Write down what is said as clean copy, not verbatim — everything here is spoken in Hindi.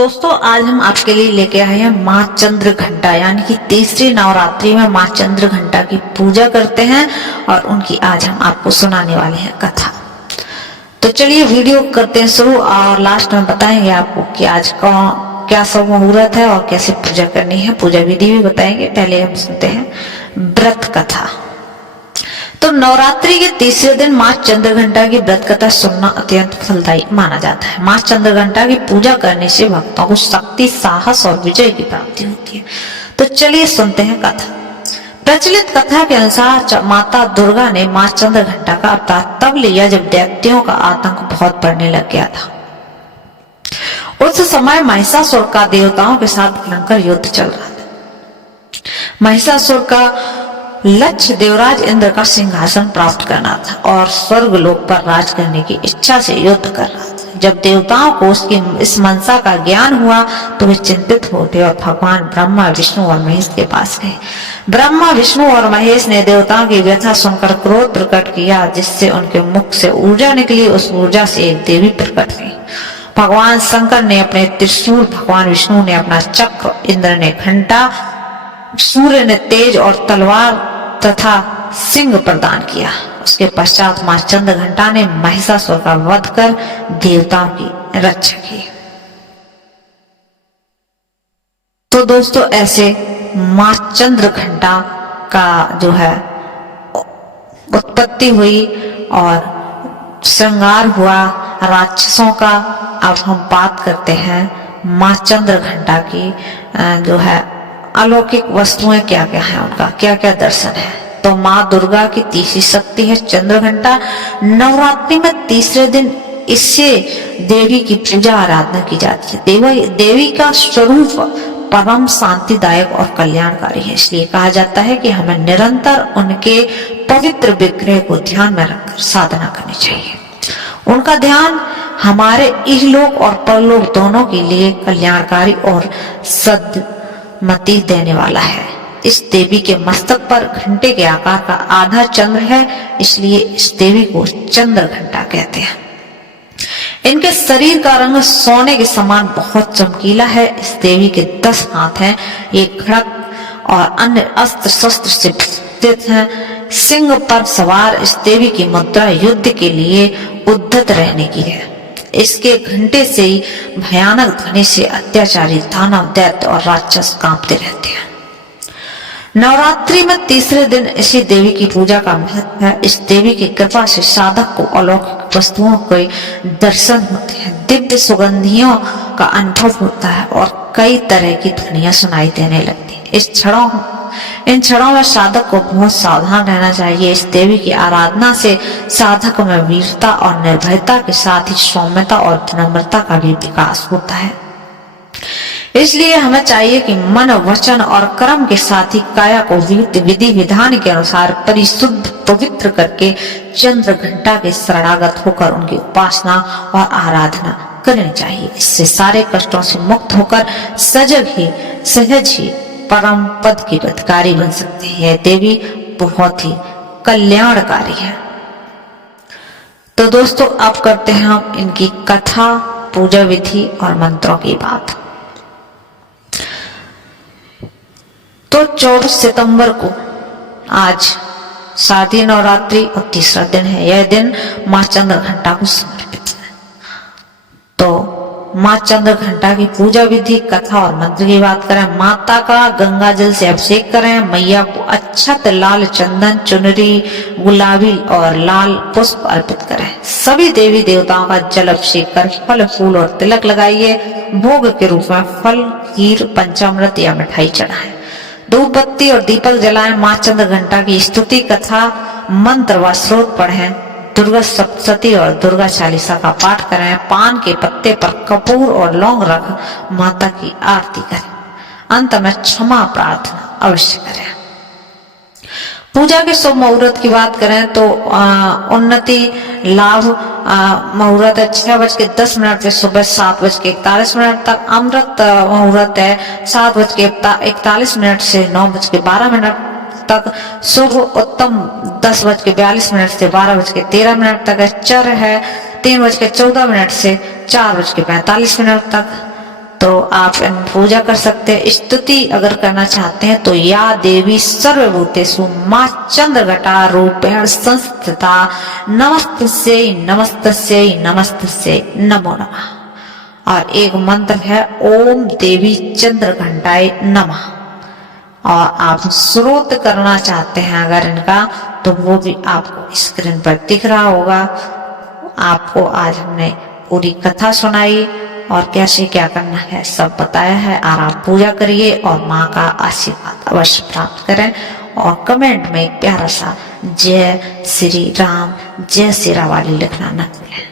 दोस्तों आज हम आपके लिए लेके आए हैं माँ चंद्र घंटा यानी कि तीसरी नवरात्रि में माँ चंद्र घंटा की पूजा करते हैं और उनकी आज हम आपको सुनाने वाले हैं कथा। तो चलिए वीडियो करते हैं शुरू और लास्ट में बताएंगे आपको कि आज क्या सब मुहूर्त है और कैसे पूजा करनी है, पूजा विधि भी बताएंगे। पहले हम सुनते हैं व्रत कथा। तो नवरात्रि के तीसरे दिन माँ चंद्र घंटा की व्रत कथा सुनना अत्यंत फलदायी माना जाता है। माँ चंद्र घंटा की पूजा करने से भक्तों को शक्ति, साहस और विजय की प्राप्ति होती है। तो चलिए सुनते हैं कथा। प्रचलित कथा के अनुसार माता दुर्गा ने माँ चंद्र घंटा का अवतार तब लिया जब दैत्यों का आतंक बहुत बढ़ने लग गया था। उस समय महिषासुर का देवताओं के साथ भयंकर युद्ध चल रहा था। महिषासुर का लक्ष्य देवराज इंद्र का सिंहासन प्राप्त करना था और स्वर्ग लोक पर राज करने की इच्छा से युद्ध कर रहा था। जब देवताओं को उसकी इस मनसा का ज्ञान हुआ तो वे चिंतित हो गए और भगवान ब्रह्मा, विष्णु और महेश के पास गए। ब्रह्मा, विष्णु और महेश ने देवताओं की व्यथा सुनकर क्रोध प्रकट किया, जिससे उनके मुख से ऊर्जा निकली। उस ऊर्जा से एक देवी प्रकट हुई। भगवान शंकर ने अपने त्रिशूल, भगवान विष्णु ने अपना चक्र, इंद्र ने घंटा, सूर्य ने तेज और तलवार तथा सिंह प्रदान किया। उसके पश्चात माँ चंद्र घंटा ने महिषासुर का वध कर देवताओं की रक्षा की। तो दोस्तों ऐसे माँ चंद्र घंटा का जो है उत्पत्ति हुई और श्रृंगार हुआ राक्षसों का। अब हम बात करते हैं माँ चंद्र घंटा की जो है अलौकिक वस्तुएं क्या क्या है, उनका क्या क्या दर्शन है। तो माँ दुर्गा की तीसरी शक्ति है चंद्र घंटा। नवरात्रि में तीसरे दिन इससे देवी की पूजा आराधना की जाती है। देवी का स्वरूप परम शांतिदायक और कल्याणकारी है, इसलिए कहा जाता है कि हमें निरंतर उनके पवित्र विग्रह को ध्यान में रखकर साधना करनी चाहिए। उनका ध्यान हमारे इहलोक और परलोक दोनों के लिए कल्याणकारी और सद्गति देने वाला है। इस देवी के मस्तक पर घंटे के आकार का आधा चंद्र है, इसलिए इस देवी को चंद्र घंटा कहते हैं। इनके शरीर का रंग सोने के समान बहुत चमकीला है। इस देवी के 10 हाथ हैं। ये खड़ग और अन्य अस्त्र शस्त्र से विस्तृत हैं। सिंह पर सवार इस देवी की मुद्रा युद्ध के लिए उद्यत रहने की है। इसके घंटे से ही भयानक ध्वनि से अत्याचारी दानव, दैत्य और राक्षस कांपते रहते हैं। नवरात्रि में तीसरे दिन इसी देवी की पूजा का महत्व है। इस देवी की कृपा से साधक को अलौकिक वस्तुओं के दर्शन होते हैं, दिव्य सुगंधियों का अनुभव होता है और कई तरह की ध्वनियां सुनाई देने लगती हैं। इन क्षणों में साधक को बहुत सावधान रहना चाहिए। इस देवी की आराधना से साधक में वीरता और निर्भयता के साथ ही सौम्यता और विनम्रता का भी विकास होता है। इसलिए हमें चाहिए कि मन, वचन और कर्म के साथ ही काया को विधि विधान के अनुसार परिशुद्ध पवित्र करके चंद्र घंटा के शरणागत होकर उनकी उपासना और आराधना करनी चाहिए। इससे सारे कष्टों से मुक्त होकर सहज ही परम पद की अधिकारी बन सकते हैं। यह देवी बहुत ही कल्याणकारी है। तो दोस्तों अब करते हैं हम इनकी कथा, पूजा विधि और मंत्रों की बात। तो 24 सितंबर को आज शारदीय नवरात्रि और तीसरा दिन है। यह दिन माँ चंद्र घंटा को समर्पित है। तो माँ चंद्र घंटा की पूजा विधि, कथा और मंत्र की बात करें। माता का गंगा जल से अभिषेक करें। मैया को अक्षत, लाल चंदन, चुनरी, गुलाबी और लाल पुष्प अर्पित करें। सभी देवी देवताओं का जल अभिषेक कर फल, फूल और तिलक लगाइए। भोग के रूप में फल, खीर, पंचामृत या मिठाई चढ़ाएं। धूप बत्ती और दीपक जलाएं। माँ चंद्र घंटा की स्तुति, कथा, मंत्र व स्रोत पढ़ें। दुर्गा सप्तशती और दुर्गा चालीसा का पाठ करें। पान के पत्ते पर कपूर और लौंग रख माता की आरती करें। अंत में क्षमा प्रार्थना अवश्य करें। पूजा के शुभ मुहूर्त की बात करें तो उन्नति लाभ मुहूर्त है 6:10 से सुबह 7:41 तक। अमृत मुहूर्त है 7:41 से 9:12 तक। शुभ उत्तम 10:42 से 12:13 तक है। चर है 3:14 से 4:45 तक। तो आप पूजा कर सकते हैं। स्तुति अगर करना चाहते हैं तो या देवी सर्वभूतेषु मां चंद्रघटा रूपेण संस्थिता नमस्तस्यै नमस्तस्यै नमस्तस्यै नमो नमः। और एक मंत्र है ओम देवी चंद्रघंटाय नमः। और आप स्रोत करना चाहते हैं अगर इनका, तो वो भी आपको स्क्रीन पर दिख रहा होगा। आपको आज हमने पूरी कथा सुनाई और कैसे क्या करना है सब बताया है, और आप पूजा करिए और माँ का आशीर्वाद अवश्य प्राप्त करें। और कमेंट में एक प्यारा सा जय श्री राम जय सिरा वाली लिखना न भूलें।